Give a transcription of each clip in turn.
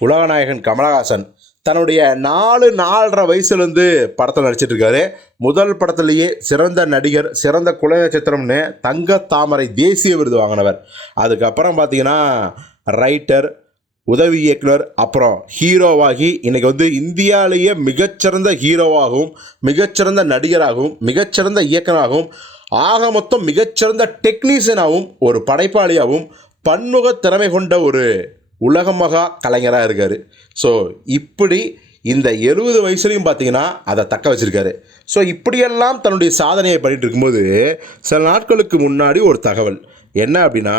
உலகநாயகன் கமலஹாசன் தன்னுடைய நாலு நாலரை வயசுலேருந்து படத்தில் நடிச்சிட்டு இருக்காரு முதல் படத்துலேயே சிறந்த நடிகர் சிறந்த குலை நட்சத்திரம்னு தங்க தாமரை தேசிய விருது வாங்கினவர். அதுக்கப்புறம் பார்த்தீங்கன்னா ரைட்டர் உதவி இயக்குனர் அப்புறம் ஹீரோவாகி இன்றைக்கி வந்து இந்தியாவிலேயே மிகச்சிறந்த ஹீரோவாகவும் மிகச்சிறந்த நடிகராகவும் மிகச்சிறந்த இயக்குனராகவும் ஆக மொத்தம் மிகச்சிறந்த டெக்னீஷியனாகவும் ஒரு படைப்பாளியாகவும் பன்முக திறமை கொண்ட ஒரு உலகமகா கலைஞராக இருக்கார். ஸோ இப்படி இந்த எழுபது வயசுலையும் பார்த்தீங்கன்னா அதை தக்க வச்சுருக்காரு. ஸோ இப்படியெல்லாம் தன்னுடைய சாதனையை பண்ணிகிட்டு இருக்கும்போது சில நாட்களுக்கு முன்னாடி ஒரு தகவல். என்ன அப்படின்னா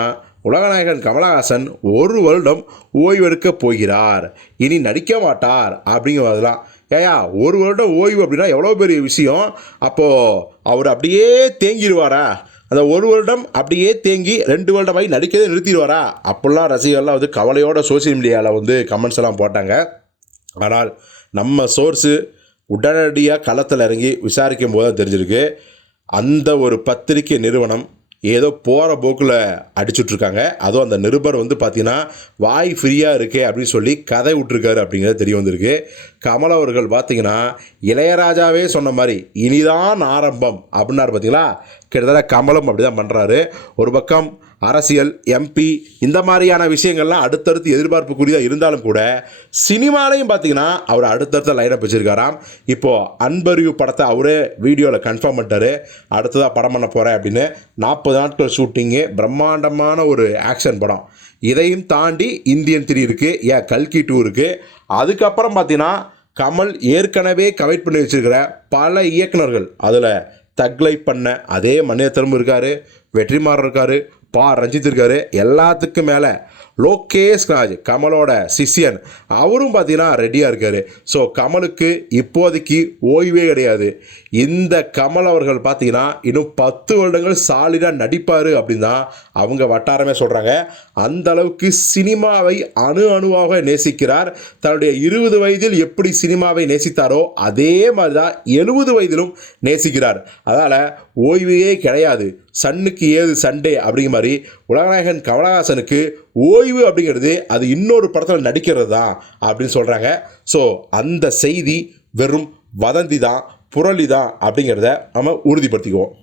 உலகநாயகன் கமலஹாசன் ஒரு வருடம் ஓய்வெடுக்க போகிறார். இனி நடிக்க மாட்டார் அப்படிங்கிறதெல்லாம். ஏயா ஒரு வருடம் ஓய்வு அப்படின்னா எவ்வளோ பெரிய விஷயம்? அப்போது அவர் அப்படியே தேங்கிடுவாரா? அந்த ஒரு வருடம் அப்படியே தேங்கி ரெண்டு வருடமாகி நடிக்கவே நிறுத்திடுவாரா? அப்படிலாம் ரசிகர்லாம் வந்து கவலையோட சோஷியல் மீடியாவில் வந்து கமெண்ட்ஸ் எல்லாம் போட்டாங்க. ஆனால் நம்ம சோர்ஸு உடனடியாக களத்தில் இறங்கி விசாரிக்கும் போது தான் தெரிஞ்சிருக்கு. அந்த ஒரு பத்திரிக்கை நிறுவனம் ஏதோ போகிற போக்கில் அடிச்சுட்ருக்காங்க அதுவும் அந்த நிருபர் வந்து பார்த்தீங்கன்னா வாய் ஃப்ரீயாக இருக்கே அப்படின்னு சொல்லி கதை விட்ருக்காரு அப்படிங்கிறது தெரிய வந்திருக்கு. கமல் அவர்கள் பார்த்தீங்கன்னா இளையராஜாவே சொன்ன மாதிரி இனிதான் ஆரம்பம் அப்படின்னாரு பார்த்தீங்களா கிட்டத்தட்ட கமலும் அப்படி தான் பண்ணுறாரு ஒரு பக்கம் அரசியல் எம்பி இந்த மாதிரியான விஷயங்கள்லாம் அடுத்தடுத்து எதிர்பார்ப்புக்குரியதாக இருந்தாலும் கூட சினிமாலையும் பார்த்தீங்கன்னா அவர் அடுத்தடுத்த லைனப் வச்சுருக்காராம். இப்போது அன்பறிவு படத்தை அவரே வீடியோவில் கன்ஃபார்ம் பண்ணிட்டாரு. அடுத்ததாக படம் பண்ண போகிறேன் அப்படின்னு நாற்பது நாட்கள் ஷூட்டிங்கு பிரம்மாண்டமான ஒரு ஆக்ஷன் படம். இதையும் தாண்டி இந்தியன் த்ரீ இருக்குது ஏன் கல்கி டூ இருக்குது அதுக்கப்புறம் பார்த்தீங்கன்னா கமல் ஏற்கனவே கமிட் பண்ணி வச்சிருக்கிற பல இயக்குனர்கள் அதில் தக்லை பண்ண அதே மணியத்தரும் இருக்கார். வெற்றிமாறன் இருக்கார். பா ரஞ்சித் இருக்காரு. எல்லாத்துக்கும் மேலே லோகேஷ் ராஜ் கமலோட சிஷ்யன். அவரும் பார்த்தீங்கன்னா ரெடியாக இருக்காரு. ஸோ கமலுக்கு இப்போதைக்கு ஓய்வே கிடையாது. இந்த கமல் அவர்கள் பார்த்தீங்கன்னா இன்னும் பத்து வருடங்கள் சாலிடாக நடிப்பார் அப்படின்னு தான் அவங்க வட்டாரமே சொல்கிறாங்க அந்த அளவுக்கு சினிமாவை அணு அணுவாக நேசிக்கிறார். தன்னுடைய இருபது வயதில் எப்படி சினிமாவை நேசித்தாரோ அதே மாதிரி தான் எழுபது வயதிலும் நேசிக்கிறார். அதனால் ஓய்வே கிடையாது. சன்னுக்கு ஏது சண்டே அப்படிங்கிற மாதிரி மாதிரி உலகநாயகன் கமலஹாசனுக்கு ஓய்வு அப்படிங்கிறது அது இன்னொரு படத்தில் நடிக்கிறது தான் அப்படின்னு சொல்கிறாங்க ஸோ அந்த செய்தி வெறும் வதந்தி தான் புரளி தான் அப்படிங்கிறத நம்ம உறுதிப்படுத்திக்குவோம்.